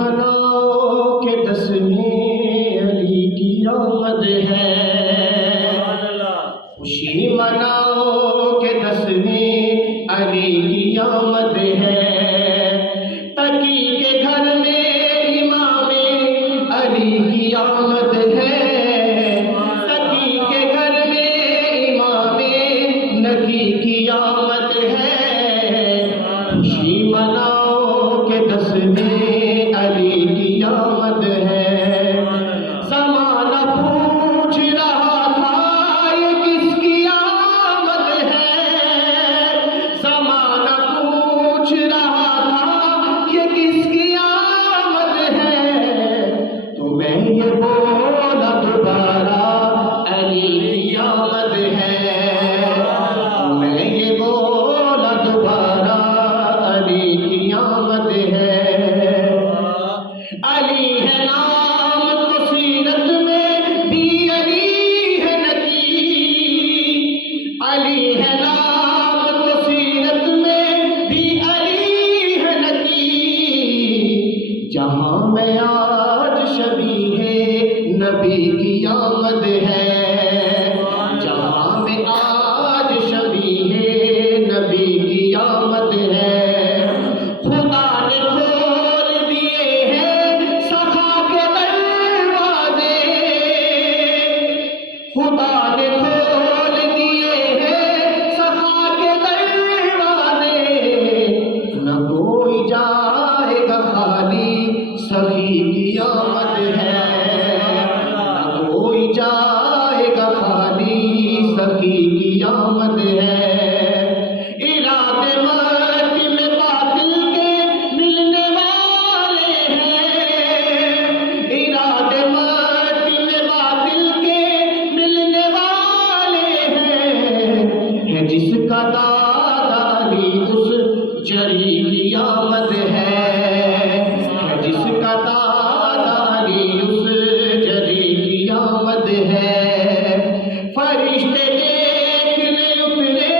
مناؤ کہ 10ویں علی کی آمد ہے، خوشی مناؤ کہ 10ویں علی کی آمد ہے، تقی کے گھر میں امام علی کی آمد ہے، تقی کے گھر میں امام نقی کی آمد ہے، خوشی مناؤ کہ 10ویں علی کی آمد ہے۔ زمانہ پوچھ رہا تھا یہ کس کی آمد ہے، زمانہ پوچھ رہا تھا یہ کس کی آمد ہے، تو میں یہ بولا دوبارہ علی کی آمد ہے، میں یہ بولا دوبارہ علی کی آمد ہے۔ علی ہے نام تو سیرت میں بھی علی ہے نقی، علی ہے نام تو سیرت میں بھی علی ہے نقی، جہاں میں آج شبیہ نبی کی آمد ہے، جہاں میں آج شبیہ نبی کی آمد ہے، خدا نے کھول دیے ہیں سخا کے دروازے، خدا نے کھول دیے ہیں سخا کے دروازے، نہ کوئی جائے گا خالی سخی کی آمد ہے، نہ کوئی جائے گا خالی سخی کی آمد ہے۔ ارادے مت میں باطل کے ملنے والے ہیں، ارادے مت میں باطل کے ملنے والے ہیں، جس کا دادا علی اس جری کی آمد ہے، جس کا دادا علی اس جری کی آمد ہے، فرشتے دیکھنے اترے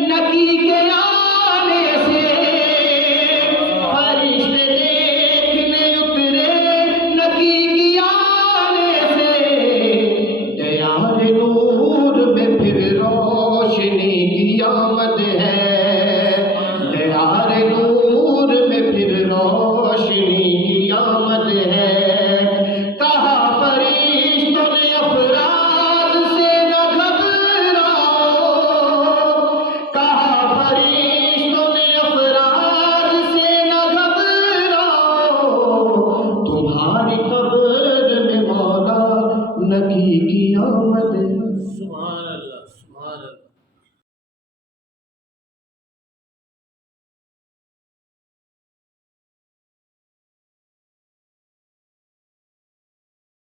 نقی کے آنے سے، فرشتے دیکھنے اترے نقی کی آنے سے، دیار نور میں پھر روشنی کی آمد ہے، دیار نور میں پھر روشنی کی آمد ہے۔ کہا فرشتوں نے افراز سے نہ گھبراؤ، کہا فرشتوں نے افراز سے نہ گھبراؤ، تمہاری قبر میں مولا نقی کی آمد ہے۔